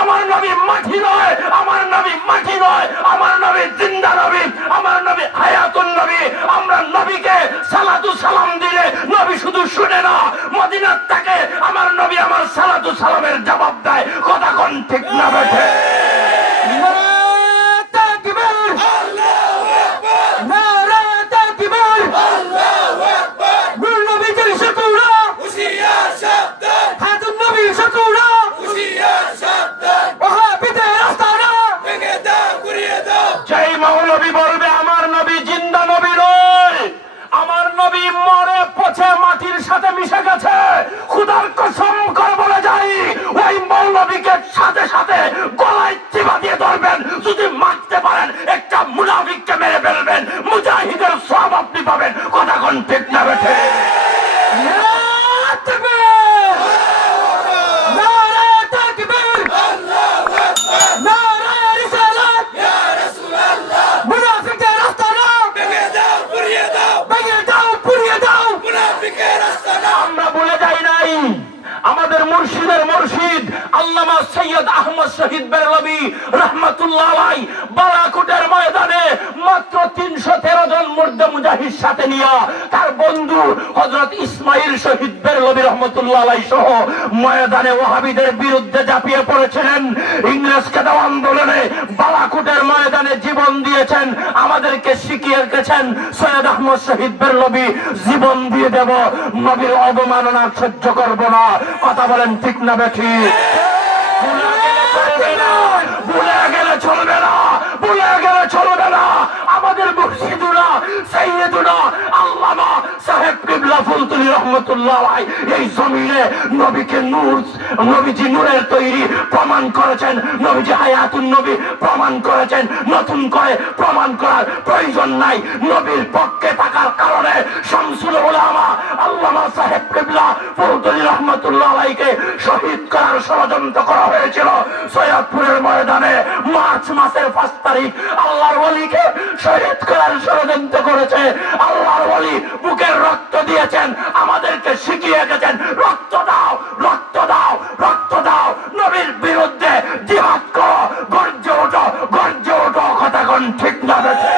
আমার নবী মাটি নয়, আমার নবী মাটি নয়, আমার নবী জিন্দা নবী, আমার নবী হায়াতুন নবী। আমরা নবীকে সালাতু সালাম দিলে নবী শুধু শুনে না, মদিনার থেকে আমার নবী আমার সালাতু সালামের জবাব দেয়। কথা কোন ঠিক না বেঠে? যেই মৌলবী বলবে আমার নবী জিন্দা নবী নয়, আমার নবী মরে পচে মাটির সাথে মিশে গেছে, খুদার কসম করে বলে যাই, ওই মৌলবীকে সাথে সাথে গলায় চিপা দিয়ে ধরবেন। যদি মারতে পারেন একটা মুনাফিককে মেরে ফেলবেন, মুজাহিদের সব আপনি পাবেন। কথা কোন ঠিক না বেঠে? আমাদের মুর্শিদের মুর্শিদ আল্লামা সৈয়দ আহমদ শহীদ বেরলভী রহমাতুল্লাহ আলাইহি বালাকোটের ময়দানে মাত্র 313 জন মুর্দে মুজাহিদ সাথে নিয়ে তার বন্ধু হযরত ইসমাইল শহীদ বেরলভী রহমাতুল্লাহ আলাইহি সহ ময়দানে ওয়াহাবিদের বিরুদ্ধে ঝাঁপিয়ে পড়েছিলেন। ইংরেজকে দেওয়া আন্দোলনে বালাকোটের ময়দানে জীবন দিয়েছেন, আমাদেরকে শিখিয়ে গেছেন সৈয়দ আহমদ শহীদ বেরলভী জীবন দিয়ে দেব, নবীর অবমাননা সহ্য করব না। কথা বলেন ঠিক না বেঠি? ভুলে গেলে চলবে না, ভুলে গেলে চলবে না। আমাদের মুর্শিদুনা সাইয়্যিদুনা আল্লামা সাহেব কিবলা ফুলতুলি রহমাতুল্লাহ আলাইহি এই জমিনে নবীকে নূর, নবীজি নূরের তৈরি প্রমাণ করেছেন, নবীজি হায়াতুন নবী প্রমাণ করেছেন। নতুন করে প্রমাণ করার প্রয়োজন নাই। নবীর পক্ষে থাকার কারণে শামসুল উলামা আল্লামা সাহেব কিবলা ফুলতুলি রহমাতুল্লাহ আলাইহিকে শহীদ করার ষড়যন্ত্র করা হয়েছিল সৈয়দপুরের ময়দানে। মার্চ মাসের 5 তারিখ আল্লাহর ওলিকে শহীদ করার ষড়যন্ত্র করেছে। আল্লাহর ওলি বুকের রক্ত দিয়েছেন, আমাদেরকে শিখিয়ে গেছেন রক্ত দাও, রক্ত দাও, রক্ত দাও, নবীর বিরুদ্ধে জিহাদ করো, গর্জে ওঠো, গর্জে ওঠো। কথা কোন ঠিক না বেঠে?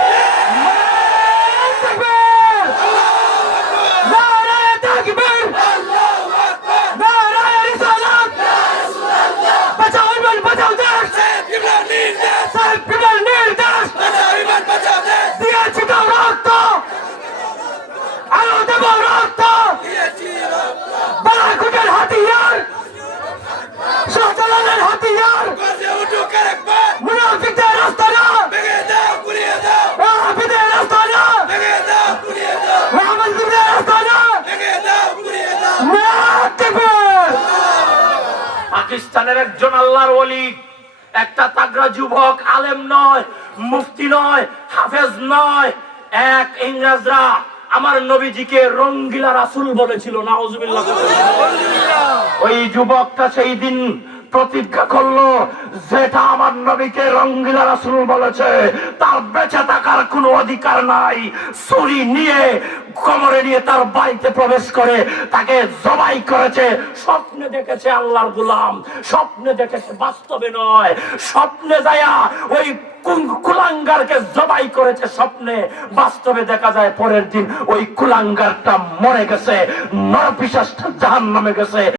পাকিস্তানের একজন আল্লাহর ওলি, একটা তাগড়া যুবক, আলেম নয়, মুফতি নয়, হাফেজ নয়, এক ইংরেজরা আমার নবীজিকে রঙ্গিলা রাসূল বলেছিল। নাউজুবিল্লাহ। ওই যুবকটা সেই দিন প্রতিজ্ঞা করলো, যেটা আমার নবীকে রঙ্গিলা রাসূল বলেছে তার বেঁচে থাকার কোনো অধিকার নাই। ছুরি নিয়ে কোমরে নিয়ে তার বাড়িতে প্রবেশ করে তাকে জবাই করেছে। স্বপ্নে দেখেছে আল্লাহর গোলাম, স্বপ্নে দেখেছে, বাস্তবে নয়। স্বপ্নে যায়া ওই কুলাঙ্গারকে জবাই করেছে স্বপ্নে, বাস্তবে দেখা যায় পরের দিন ওই কুলাঙ্গারটা মরে গেছে, নরপিশাচটা জাহান্নামে গেছে।